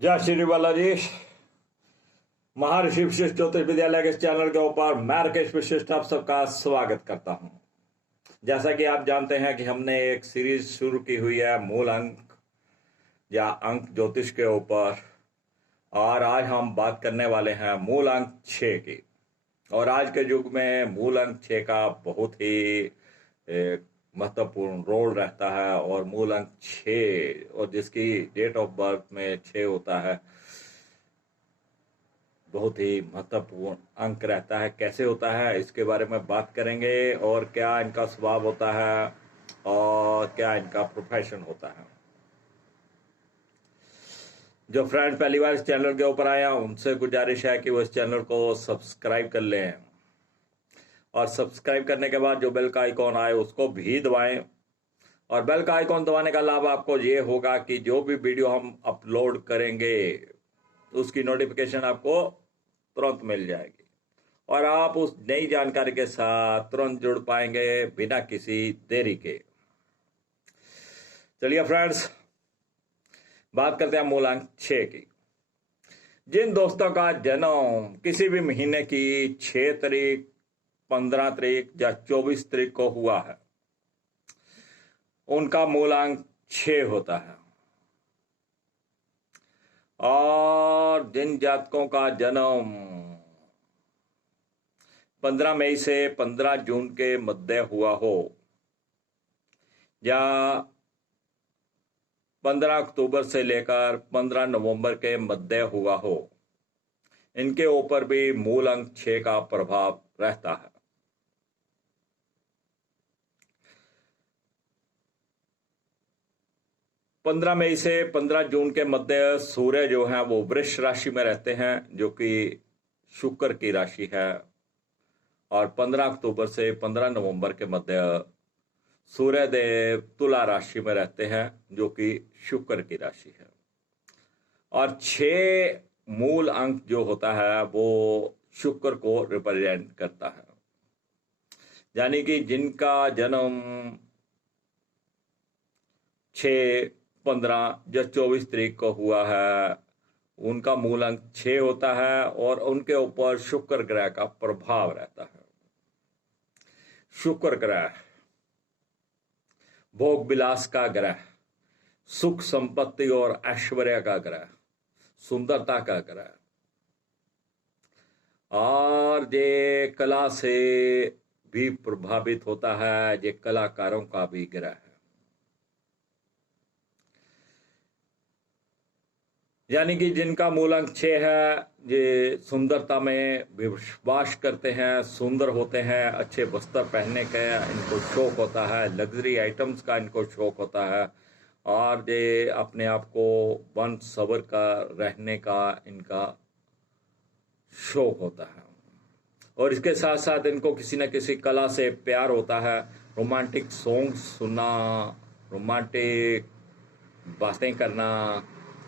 जय श्री बालाजी। महर्षि विशिष्ट ज्योतिष विद्यालय के इस चैनल के ऊपर मैं राकेश विशिष्ट आप सबका स्वागत करता हूं। जैसा कि आप जानते हैं कि हमने एक सीरीज शुरू की हुई है मूल अंक या अंक ज्योतिष के ऊपर, और आज हम बात करने वाले हैं मूल अंक 6 की। और आज के युग में मूल अंक 6 का बहुत ही एक महत्वपूर्ण रोल रहता है। और मूल अंक 6 और जिसकी डेट ऑफ बर्थ में 6 होता है, बहुत ही महत्वपूर्ण अंक रहता है। कैसे होता है इसके बारे में बात करेंगे, और क्या इनका स्वभाव होता है और क्या इनका प्रोफेशन होता है। जो फ्रेंड पहली बार इस चैनल के ऊपर आया उनसे गुजारिश है कि वो इस चैनल को सब्सक्राइब कर लें, और सब्सक्राइब करने के बाद जो बेल का आइकॉन आए उसको भी दबाएं। और बेल का आइकॉन दबाने का लाभ आपको ये होगा कि जो भी वीडियो हम अपलोड करेंगे उसकी नोटिफिकेशन आपको तुरंत मिल जाएगी, और आप उस नई जानकारी के साथ तुरंत जुड़ पाएंगे बिना किसी देरी के। चलिए फ्रेंड्स, बात करते हैं मूल अंक 6 की। जिन दोस्तों का जन्म किसी भी महीने की 6 तारीख, 15 तारीख या 24 तारीख को हुआ है, उनका मूल अंक 6 होता है। और जिन जातकों का जन्म 15 मई से 15 जून के मध्य हुआ हो, या 15 अक्टूबर से लेकर 15 नवंबर के मध्य हुआ हो, इनके ऊपर भी मूल अंक 6 का प्रभाव रहता है। पंद्रह मई से 15 जून के मध्य सूर्य जो है वो वृष राशि में रहते हैं, जो कि शुक्र की राशि है। और 15 अक्टूबर से 15 नवंबर के मध्य सूर्य देव तुला राशि में रहते हैं, जो कि शुक्र की राशि है। और 6 मूल अंक जो होता है वो शुक्र को रिप्रेजेंट करता है। यानी कि जिनका जन्म 6, 15 या 24 तारीख को हुआ है, उनका मूल अंक 6 होता है, और उनके ऊपर शुक्र ग्रह का प्रभाव रहता है। शुक्र ग्रह भोग विलास का ग्रह, सुख संपत्ति और ऐश्वर्य का ग्रह, सुंदरता का ग्रह, और ये कला से भी प्रभावित होता है। ये कलाकारों का भी ग्रह है। यानी कि जिनका मूल अंक 6 है, ये सुंदरता में विश्वास करते हैं, सुंदर होते हैं, अच्छे वस्त्र पहनने का इनको शौक होता है, लग्जरी आइटम्स का इनको शौक होता है, और ये अपने आप को वन सवर का रहने का इनका शौक होता है। और इसके साथ साथ इनको किसी न किसी कला से प्यार होता है। रोमांटिक सॉन्ग सुनना, रोमांटिक बातें करना,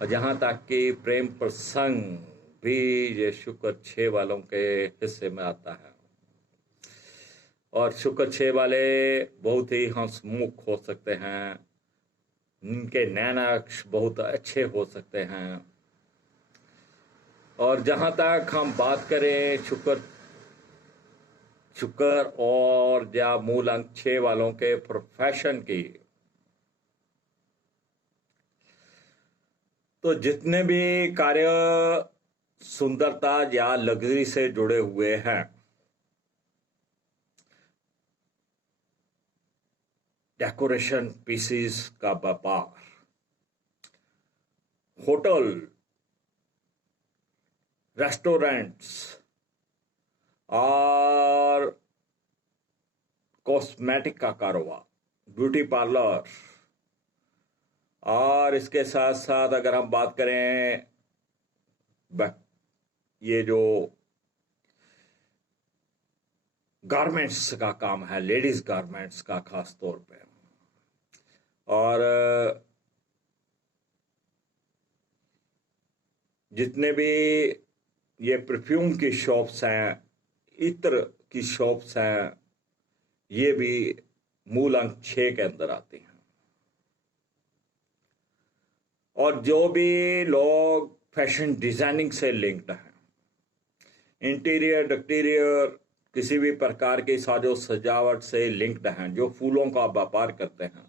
और जहाँ तक कि प्रेम प्रसंग भी ये शुक्र 6 वालों के हिस्से में आता है। और शुक्र 6 वाले बहुत ही हंसमुख हो सकते हैं, इनके नैनाक्ष बहुत अच्छे हो सकते हैं। और जहाँ तक हम बात करें शुक्र और या मूल अंक 6 वालों के प्रोफेशन की, तो जितने भी कार्य सुंदरता या लग्जरी से जुड़े हुए हैं, डेकोरेशन पीसीस का व्यापार, होटल, रेस्टोरेंट्स और कॉस्मेटिक का कारोबार, ब्यूटी पार्लर, और इसके साथ साथ अगर हम बात करें ये जो गारमेंट्स का काम है, लेडीज गारमेंट्स का खास तौर पे, और जितने भी ये परफ्यूम की शॉप्स हैं, इत्र की शॉप्स हैं, ये भी मूल अंक 6 के अंदर आती हैं। और जो भी लोग फैशन डिजाइनिंग से लिंक्ड है। इंटीरियर एक्सटीरियर किसी भी प्रकार की साजो सजावट से लिंक्ड हैं। जो फूलों का व्यापार करते हैं,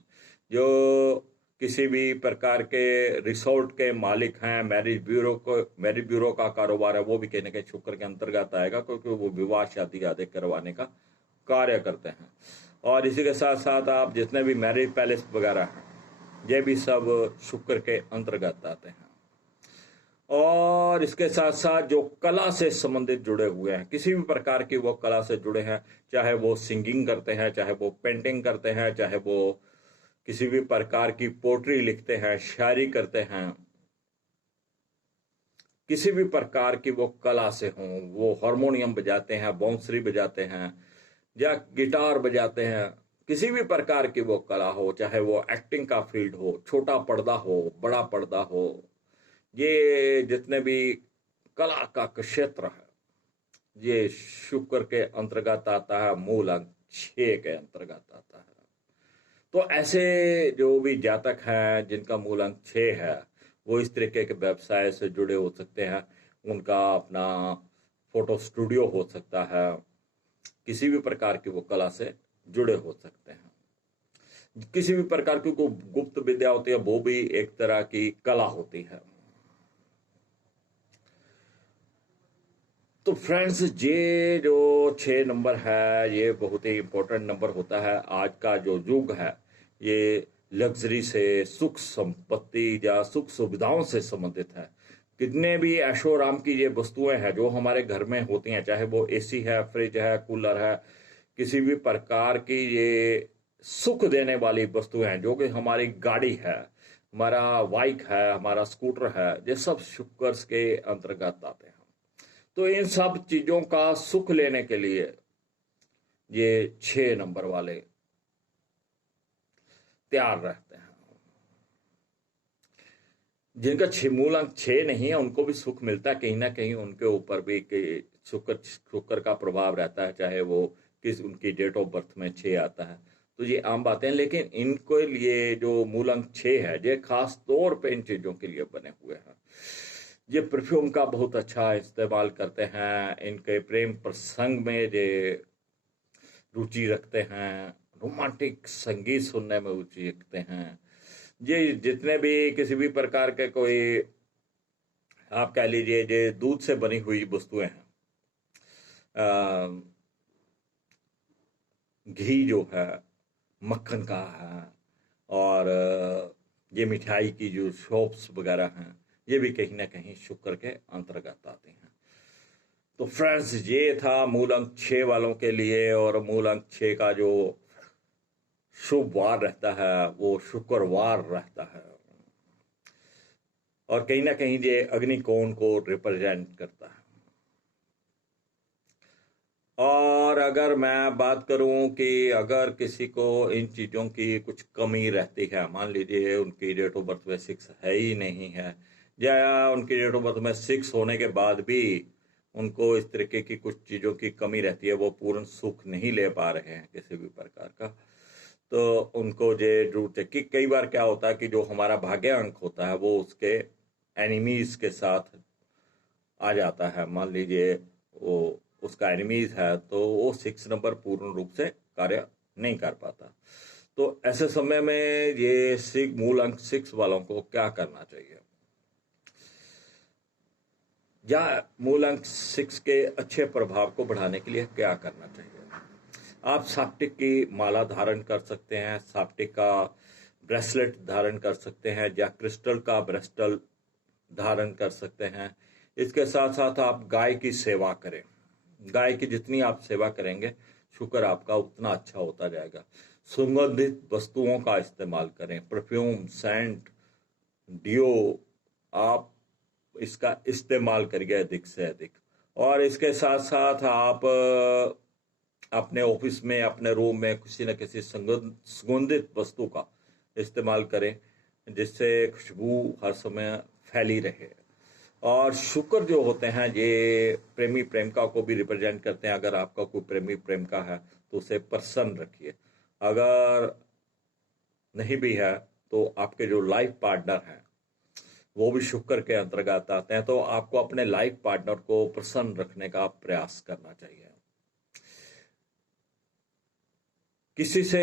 जो किसी भी प्रकार के रिसोर्ट के मालिक हैं, मैरिज ब्यूरो का कारोबार है, वो भी कहीं ना कहीं शुक्र के अंतर्गत आएगा, क्योंकि वो विवाह शादी आदि करवाने का कार्य करते हैं। और इसी के साथ साथ आप जितने भी मैरिज पैलेस वगैरह हैं, ये भी सब शुक्र के अंतर्गत आते हैं। और इसके साथ साथ जो कला से संबंधित जुड़े हुए हैं, किसी भी प्रकार की वो कला से जुड़े हैं, चाहे वो सिंगिंग करते हैं, चाहे वो पेंटिंग करते हैं, चाहे वो किसी भी प्रकार की पोट्री लिखते हैं, शायरी करते हैं, किसी भी प्रकार की वो कला से हों, वो हारमोनियम बजाते हैं, बांसुरी बजाते हैं या गिटार बजाते हैं, किसी भी प्रकार की वो कला हो, चाहे वो एक्टिंग का फील्ड हो, छोटा पर्दा हो, बड़ा पर्दा हो, ये जितने भी कला का क्षेत्र है, ये शुक्र के अंतर्गत आता है, मूल अंक 6 के अंतर्गत आता है। तो ऐसे जो भी जातक हैं जिनका मूल अंक 6 है, वो इस तरीके के व्यवसाय से जुड़े हो सकते हैं। उनका अपना फोटो स्टूडियो हो सकता है, किसी भी प्रकार की वो कला से जुड़े हो सकते हैं। किसी भी प्रकार की कोई गुप्त विद्या होती है, वो भी एक तरह की कला होती है। तो फ्रेंड्स, ये जो 6 नंबर है, ये बहुत ही इंपॉर्टेंट नंबर होता है। आज का जो युग है, ये लग्जरी से, सुख संपत्ति या सुख सुविधाओं से संबंधित है। कितने भी ऐशो आराम की ये वस्तुएं हैं जो हमारे घर में होती हैं, चाहे वो एसी है, फ्रिज है, कूलर है, किसी भी प्रकार की ये सुख देने वाली वस्तुएं हैं, जो कि हमारी गाड़ी है, हमारा बाइक है, हमारा स्कूटर है, ये सब शुक्र के अंतर्गत आते हैं। तो इन सब चीजों का सुख लेने के लिए ये 6 नंबर वाले तैयार रहते हैं। जिनका मूल अंक 6 नहीं है, उनको भी सुख मिलता है, कहीं ना कहीं उनके ऊपर भी शुक्र का प्रभाव रहता है, चाहे वो किस उनकी डेट ऑफ बर्थ में 6 आता है। तो ये आम बातें हैं, लेकिन इनको लिए जो मूल अंक 6 है, ये खास तौर पे इन चीजों के लिए बने हुए हैं। ये परफ्यूम का बहुत अच्छा इस्तेमाल करते हैं, इनके प्रेम प्रसंग में ये रुचि रखते हैं, रोमांटिक संगीत सुनने में रुचि रखते हैं। ये जितने भी किसी भी प्रकार के कोई आप कह लीजिए ये दूध से बनी हुई वस्तुएं हैं, घी जो है, मक्खन का है, और ये मिठाई की जो शॉप्स वगैरह हैं, ये भी कहीं ना कहीं शुक्र के अंतर्गत आते हैं। तो फ्रेंड्स, ये था मूल अंक 6 वालों के लिए। और मूल अंक 6 का जो शुभ वार रहता है, वो शुक्रवार रहता है, और कहीं ना कहीं ये अग्निकोण को रिप्रेजेंट करता है। और अगर मैं बात करूं कि अगर किसी को इन चीज़ों की कुछ कमी रहती है, मान लीजिए उनकी डेट ऑफ बर्थ में 6 है ही नहीं है, या उनकी डेट ऑफ बर्थ में 6 होने के बाद भी उनको इस तरीके की कुछ चीज़ों की कमी रहती है, वो पूर्ण सुख नहीं ले पा रहे हैं किसी भी प्रकार का, तो उनको ये जरूरत है कि कई बार क्या होता है कि जो हमारा भाग्य अंक होता है, वो उसके एनिमीज के साथ आ जाता है। मान लीजिए वो उसका एनिमीज है, तो वो 6 नंबर पूर्ण रूप से कार्य नहीं कर पाता। तो ऐसे समय में ये मूल अंक 6 वालों को क्या करना चाहिए, या मूल अंक 6 के अच्छे प्रभाव को बढ़ाने के लिए क्या करना चाहिए? आप साप्टिक की माला धारण कर सकते हैं, साप्टिक का ब्रेसलेट धारण कर सकते हैं, या क्रिस्टल का ब्रेसलेट धारण कर सकते हैं। इसके साथ साथ आप गाय की सेवा करें। गाय की जितनी आप सेवा करेंगे, शुक्र आपका उतना अच्छा होता जाएगा। सुगंधित वस्तुओं का इस्तेमाल करें, परफ्यूम, सेंट, डियो, आप इसका इस्तेमाल करिए अधिक से अधिक। और इसके साथ साथ आप अपने ऑफिस में, अपने रूम में किसी न किसी सुगंधित वस्तु का इस्तेमाल करें, जिससे खुशबू हर समय फैली रहे। और शुक्र जो होते हैं, ये प्रेमी प्रेमिका को भी रिप्रेजेंट करते हैं। अगर आपका कोई प्रेमी प्रेमिका है तो उसे प्रसन्न रखिए। अगर नहीं भी है तो आपके जो लाइफ पार्टनर हैं, वो भी शुक्र के अंतर्गत आते हैं। तो आपको अपने लाइफ पार्टनर को प्रसन्न रखने का प्रयास करना चाहिए। किसी से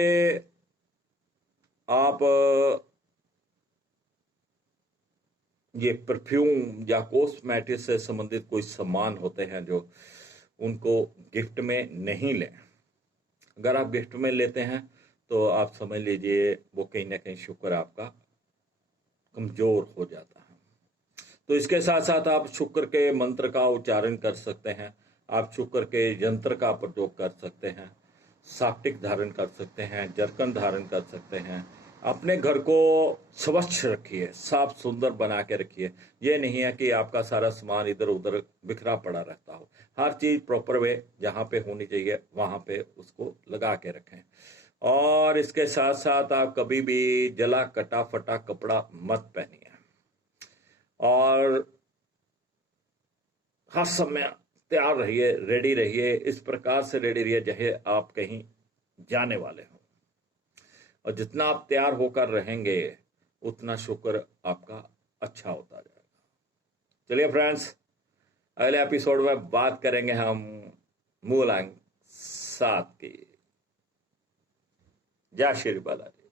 आप ये परफ्यूम या कॉस्मेटिक से संबंधित कोई सामान होते हैं जो उनको गिफ्ट में नहीं लें। अगर आप गिफ्ट में लेते हैं तो आप समझ लीजिए वो कहीं ना कहीं शुक्र आपका कमजोर हो जाता है। तो इसके साथ साथ आप शुक्र के मंत्र का उच्चारण कर सकते हैं, आप शुक्र के यंत्र का प्रयोग कर सकते हैं, साप्टिक धारण कर सकते हैं, जरकन धारण कर सकते हैं। अपने घर को स्वच्छ रखिए, साफ सुंदर बना के रखिए। ये नहीं है कि आपका सारा सामान इधर उधर बिखरा पड़ा रहता हो। हर चीज प्रॉपर वे जहाँ पे होनी चाहिए वहां पे उसको लगा के रखें। और इसके साथ साथ आप कभी भी जला कटा फटा कपड़ा मत पहनिए और हर समय तैयार रहिए, रेडी रहिए। इस प्रकार से रेडी रहिए जैसे आप कहीं जाने वाले हो। और जितना आप तैयार होकर रहेंगे उतना शुक्र आपका अच्छा होता जाएगा। चलिए फ्रेंड्स, अगले एपिसोड में बात करेंगे हम मूल अंक 7 की। जय श्री बालाजी।